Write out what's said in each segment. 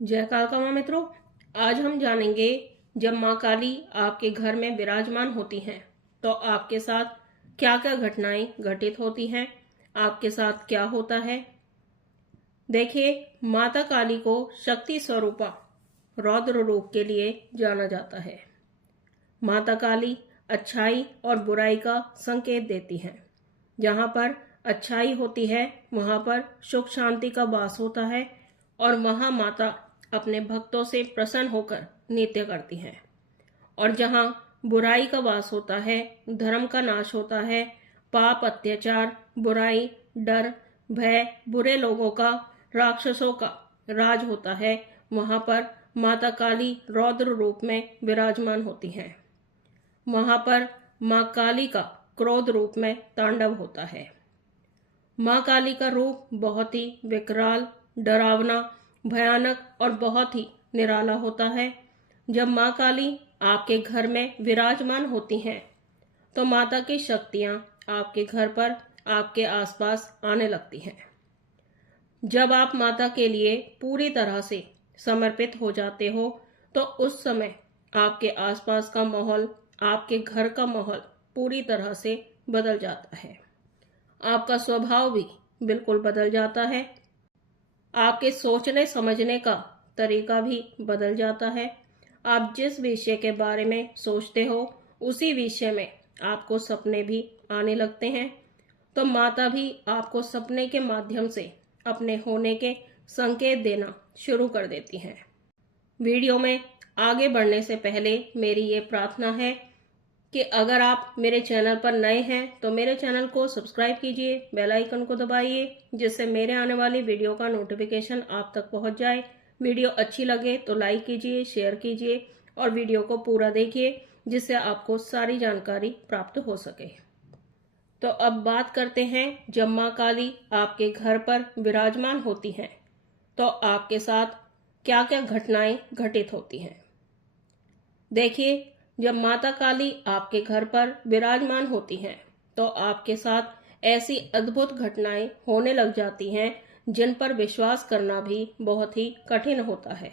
जय कालका माँ मित्रों, आज हम जानेंगे जब माँ काली आपके घर में विराजमान होती हैं तो आपके साथ क्या क्या घटनाएं घटित होती हैं, आपके साथ क्या होता है। देखिए, माता काली को शक्ति स्वरूपा रौद्र रूप के लिए जाना जाता है। माता काली अच्छाई और बुराई का संकेत देती हैं। जहाँ पर अच्छाई होती है वहाँ पर सुख शांति का वास होता है और वहाँ माता अपने भक्तों से प्रसन्न होकर नृत्य करती हैं। और जहाँ बुराई का वास होता है, धर्म का नाश होता है, पाप, अत्याचार, बुराई, डर, भय, बुरे लोगों का, राक्षसों का राज होता है, वहाँ पर माता काली रौद्र रूप में विराजमान होती हैं। वहाँ पर माँ काली का क्रोध रूप में तांडव होता है। माँ काली का रूप बहुत ही विकराल, डरावना, भयानक और बहुत ही निराला होता है। जब माँ काली आपके घर में विराजमान होती हैं तो माता की शक्तियाँ आपके घर पर, आपके आसपास आने लगती हैं। जब आप माता के लिए पूरी तरह से समर्पित हो जाते हो तो उस समय आपके आसपास का माहौल, आपके घर का माहौल पूरी तरह से बदल जाता है। आपका स्वभाव भी बिल्कुल बदल जाता है। आपके सोचने समझने का तरीका भी बदल जाता है। आप जिस विषय के बारे में सोचते हो उसी विषय में आपको सपने भी आने लगते हैं। तो माता भी आपको सपने के माध्यम से अपने होने के संकेत देना शुरू कर देती हैं। वीडियो में आगे बढ़ने से पहले मेरी ये प्रार्थना है कि अगर आप मेरे चैनल पर नए हैं तो मेरे चैनल को सब्सक्राइब कीजिए, बेल आइकन को दबाइए, जिससे मेरे आने वाली वीडियो का नोटिफिकेशन आप तक पहुंच जाए। वीडियो अच्छी लगे तो लाइक कीजिए, शेयर कीजिए और वीडियो को पूरा देखिए, जिससे आपको सारी जानकारी प्राप्त हो सके। तो अब बात करते हैं, जब माँ काली आपके घर पर विराजमान होती हैं तो आपके साथ क्या क्या घटनाएं घटित होती हैं। देखिए, जब माता काली आपके घर पर विराजमान होती हैं तो आपके साथ ऐसी अद्भुत घटनाएं होने लग जाती हैं जिन पर विश्वास करना भी बहुत ही कठिन होता है।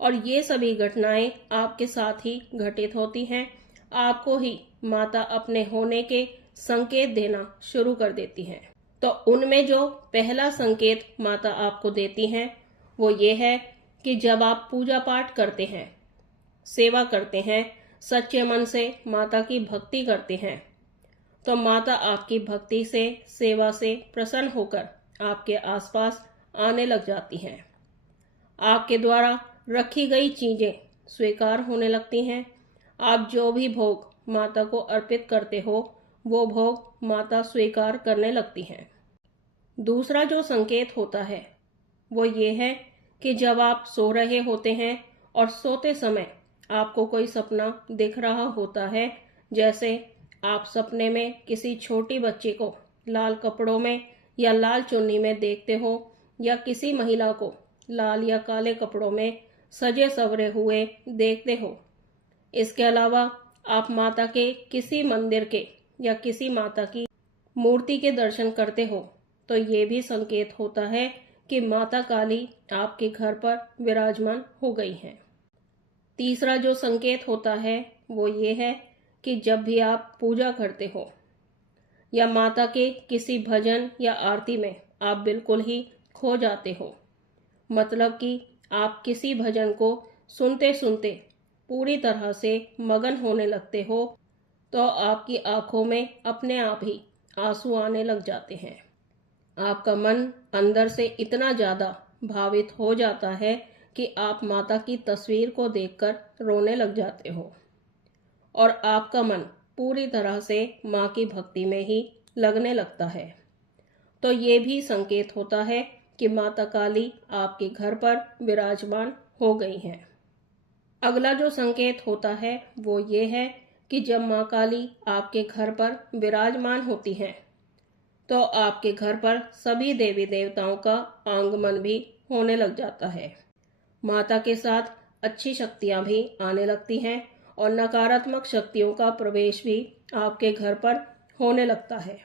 और ये सभी घटनाएं आपके साथ ही घटित होती हैं। आपको ही माता अपने होने के संकेत देना शुरू कर देती हैं। तो उनमें जो पहला संकेत माता आपको देती हैं वो ये है कि जब आप पूजा पाठ करते हैं, सेवा करते हैं, सच्चे मन से माता की भक्ति करते हैं तो माता आपकी भक्ति से, सेवा से प्रसन्न होकर आपके आसपास आने लग जाती हैं। आपके द्वारा रखी गई चीजें स्वीकार होने लगती हैं। आप जो भी भोग माता को अर्पित करते हो वो भोग माता स्वीकार करने लगती हैं। दूसरा जो संकेत होता है वो ये है कि जब आप सो रहे होते हैं और सोते समय आपको कोई सपना दिख रहा होता है, जैसे आप सपने में किसी छोटी बच्ची को लाल कपड़ों में या लाल चुन्नी में देखते हो या किसी महिला को लाल या काले कपड़ों में सजे सवरे हुए देखते हो। इसके अलावा आप माता के किसी मंदिर के या किसी माता की मूर्ति के दर्शन करते हो तो ये भी संकेत होता है कि माता काली आपके घर पर विराजमान हो गई हैं। तीसरा जो संकेत होता है वो ये है कि जब भी आप पूजा करते हो या माता के किसी भजन या आरती में आप बिल्कुल ही खो जाते हो, मतलब कि आप किसी भजन को सुनते सुनते पूरी तरह से मगन होने लगते हो, तो आपकी आंखों में अपने आप ही आंसू आने लग जाते हैं। आपका मन अंदर से इतना ज्यादा भावित हो जाता है कि आप माता की तस्वीर को देखकर रोने लग जाते हो और आपका मन पूरी तरह से माँ की भक्ति में ही लगने लगता है। तो ये भी संकेत होता है कि माता काली आपके घर पर विराजमान हो गई हैं। अगला जो संकेत होता है वो ये है कि जब माँ काली आपके घर पर विराजमान होती हैं तो आपके घर पर सभी देवी देवताओं का आगमन भी होने लग जाता है। माता के साथ अच्छी शक्तियां भी आने लगती हैं और नकारात्मक शक्तियों का प्रवेश भी आपके घर पर होने लगता है।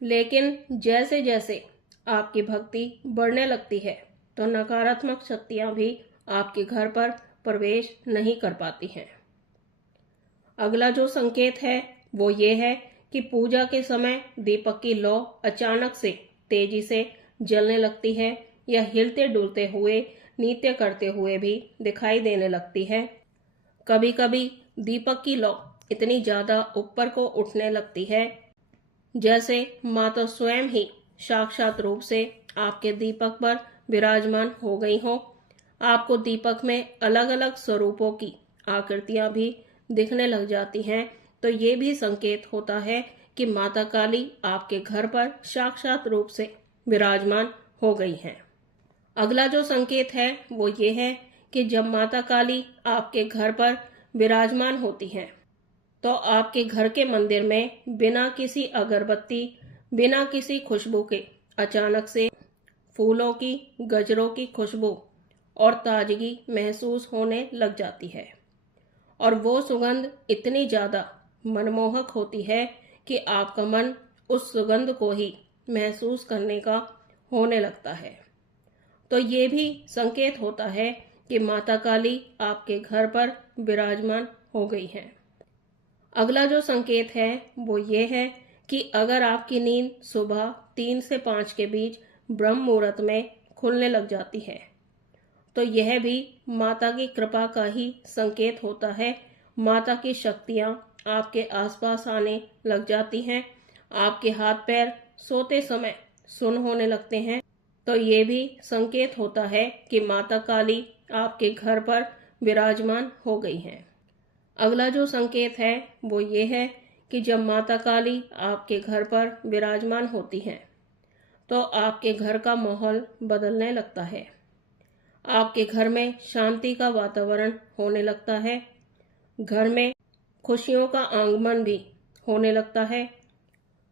लेकिन जैसे जैसे आपकी भक्ति बढ़ने लगती है तो नकारात्मक शक्तियां भी आपके घर पर प्रवेश नहीं कर पाती हैं। अगला जो संकेत है वो ये है कि पूजा के समय दीपक की लौ अचानक से तेजी से जलने लगती है या हिलते डुलते हुए नृत्य करते हुए भी दिखाई देने लगती है। कभी कभी दीपक की लौ इतनी ज्यादा ऊपर को उठने लगती है जैसे माता स्वयं ही साक्षात रूप से आपके दीपक पर विराजमान हो गई हो। आपको दीपक में अलग अलग स्वरूपों की आकृतियां भी दिखने लग जाती हैं, तो ये भी संकेत होता है कि माता काली आपके घर पर साक्षात रूप से विराजमान हो गई हैं। अगला जो संकेत है वो ये है कि जब माता काली आपके घर पर विराजमान होती हैं तो आपके घर के मंदिर में बिना किसी अगरबत्ती, बिना किसी खुशबू के अचानक से फूलों की, गजरों की खुशबू और ताजगी महसूस होने लग जाती है। और वो सुगंध इतनी ज्यादा मनमोहक होती है कि आपका मन उस सुगंध को ही महसूस करने का होने लगता है। तो ये भी संकेत होता है कि माता काली आपके घर पर विराजमान हो गई हैं। अगला जो संकेत है वो ये है कि अगर आपकी नींद सुबह 3 से 5 के बीच ब्रह्म मुहूर्त में खुलने लग जाती है तो यह भी माता की कृपा का ही संकेत होता है। माता की शक्तियां आपके आसपास आने लग जाती हैं, आपके हाथ पैर सोते समय सुन्न होने लगते हैं, तो ये भी संकेत होता है कि माता काली आपके घर पर विराजमान हो गई हैं। अगला जो संकेत है वो ये है कि जब माता काली आपके घर पर विराजमान होती हैं तो आपके घर का माहौल बदलने लगता है। आपके घर में शांति का वातावरण होने लगता है, घर में खुशियों का आगमन भी होने लगता है,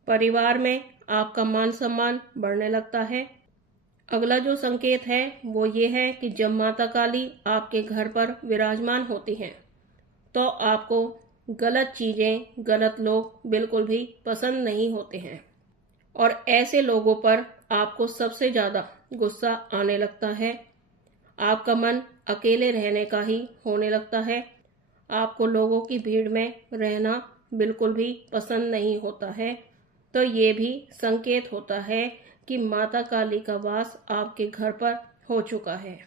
परिवार में आपका मान सम्मान बढ़ने लगता है। अगला जो संकेत है वो ये है कि जब माता काली आपके घर पर विराजमान होती हैं तो आपको गलत चीजें, गलत लोग बिल्कुल भी पसंद नहीं होते हैं और ऐसे लोगों पर आपको सबसे ज्यादा गुस्सा आने लगता है। आपका मन अकेले रहने का ही होने लगता है, आपको लोगों की भीड़ में रहना बिल्कुल भी पसंद नहीं होता है। तो ये भी संकेत होता है कि माता काली का वास आपके घर पर हो चुका है।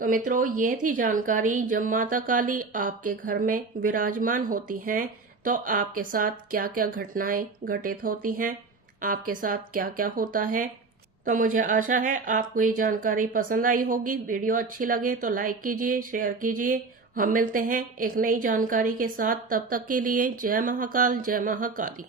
तो मित्रों, ये थी जानकारी जब माता काली आपके घर में विराजमान होती हैं तो आपके साथ क्या क्या घटनाएं घटित होती हैं, आपके साथ क्या क्या होता है। तो मुझे आशा है आपको ये जानकारी पसंद आई होगी। वीडियो अच्छी लगे तो लाइक कीजिए, शेयर कीजिए। हम मिलते हैं एक नई जानकारी के साथ, तब तक के लिए जय महाकाल, जय महाकाली।